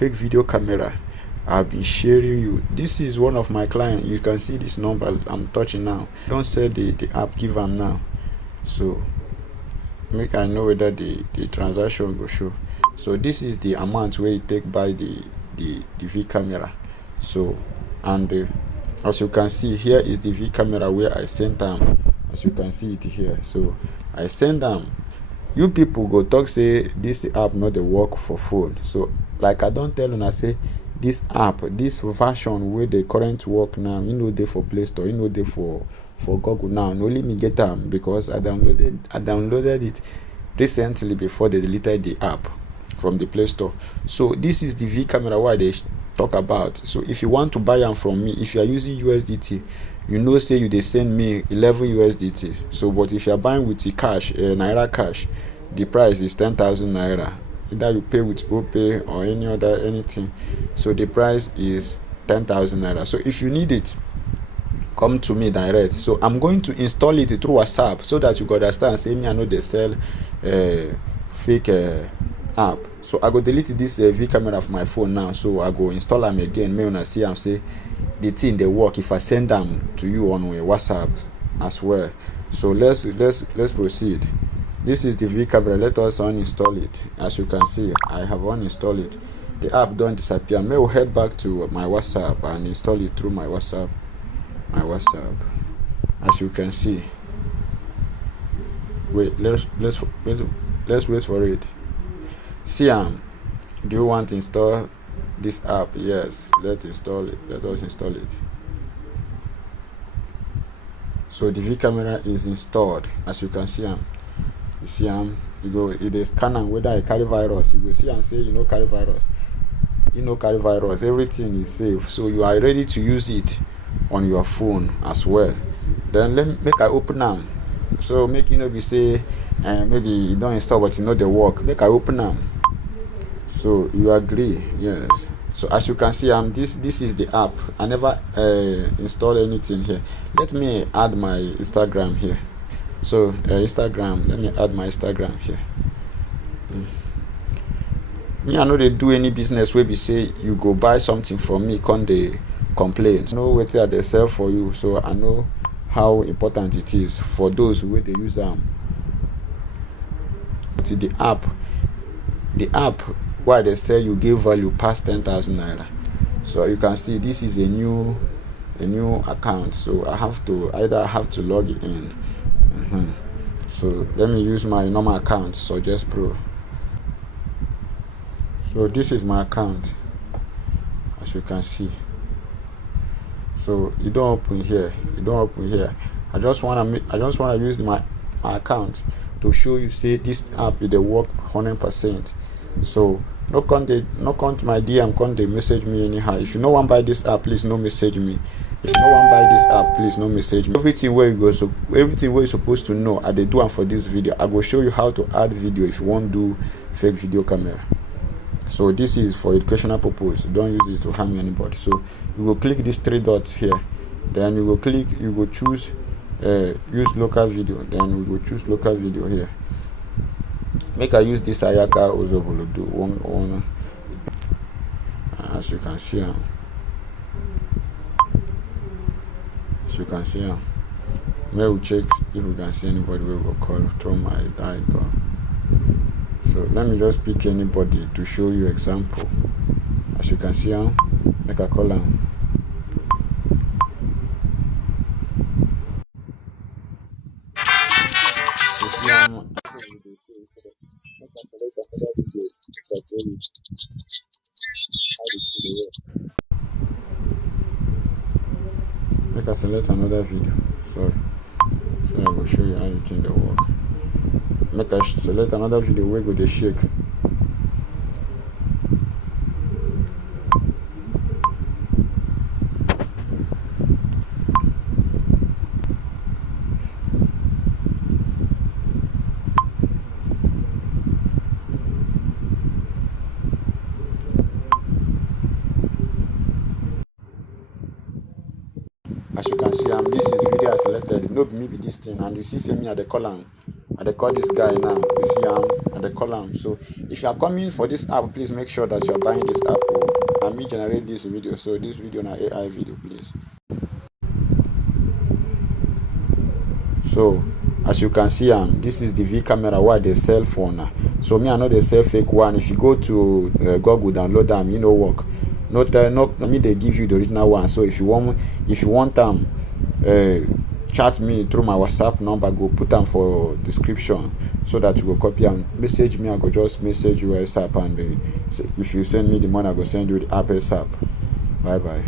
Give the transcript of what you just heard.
fake video camera I've been sharing you. This is one of my clients. You can see this number I'm touching now. Don't say the app give them now, so make I know whether the transaction will show. So this is the amount where you take by the V camera. So and as you can see, here is the V camera where I sent them. As you can see it here, so I send them. You people go talk say this app not the work for phone. So like I don't tell you, I say this app, this version where the current work now, they for Play Store, they for Google now. No, let me get them because I downloaded it recently before they deleted the app from the Play Store. So this is the V camera why they talk about. So if you want to buy them from me, if you are using USDT, say they send me 11 USDT. So but if you are buying with the cash, Naira cash, the price is 10,000 Naira. Either you pay with OPay or anything. So the price is 10,000 Naira. So if you need it, come to me direct. So I'm going to install it through WhatsApp so that you go understand. Say me I know they sell fake app. So I go delete this V camera of my phone now. So I go install them again. May when I see them say the thing they work if I send them to you on WhatsApp as well. So let's proceed. This is the V camera. Let us uninstall it. As you can see, I have uninstalled it. The app don't disappear. May we head back to my WhatsApp and install it through my WhatsApp. As you can see. Wait, let's wait for it. See, do you want to install this app? Yes, let's install it. Let us install it. So the V camera is installed. As you can see, you see, you go it is scanning whether I carry virus. You go see and say carry virus. Carry virus. Everything is safe. So you are ready to use it on your phone as well. Then make I open them. So make be say maybe you don't install but they work. Make I open them. So you agree? Yes. So as you can see, this is the app. I never install anything here. Let me add my Instagram here. So Instagram, let me add my Instagram here. Me I know they do any business where we say you go buy something from me, can't they complain? I know what they sell for you, so I know how important it is for those who they use them. To the app why they say you give value past 10,000 Naira. So you can see this is a new account, so I have to log in. So let me use my normal account, Suggest Pro. So this is my account, as you can see. So you don't open here. I just wanna use my account to show you say this app they work 100%. So no come to my DM, come they message me anyhow. If you no want buy this app, please no message me. If you no want buy this app, please no message me. Everything where you're supposed to know, I they do for this video. I will show you how to add video if you want to do fake video camera. So this is for educational purpose. Don't use it to harm anybody. So you will click these three dots here. Then you will choose use local video. Then we will choose local video here. Make I use this Ayaka Ozobolo do one as you can see. As you can see, may we check if we can see anybody we will call from my die call. So let me just pick anybody to show you example. As you can see, make a call on. Make I select another video. Sorry. So I will show you how you change the work. Make I select another video where go they shake. As you can see, this is video I selected. No, maybe this thing, and you see, say me at the column. I dey call this guy now. You see I dey call am. So if you are coming for this app, please make sure that you are buying this app. And me generate this video. So this video na AI video, please. So as you can see this is the V camera wey I dey sell for now. So me I no dey sell fake one. If you go to Google download am, e no work. Not me dey give you the original one. So if you want chat me through my WhatsApp number, go put am for description so that you go copy and message me. I go just message you ASAP, and if you send me the money, I go send you the app ASAP. Bye bye.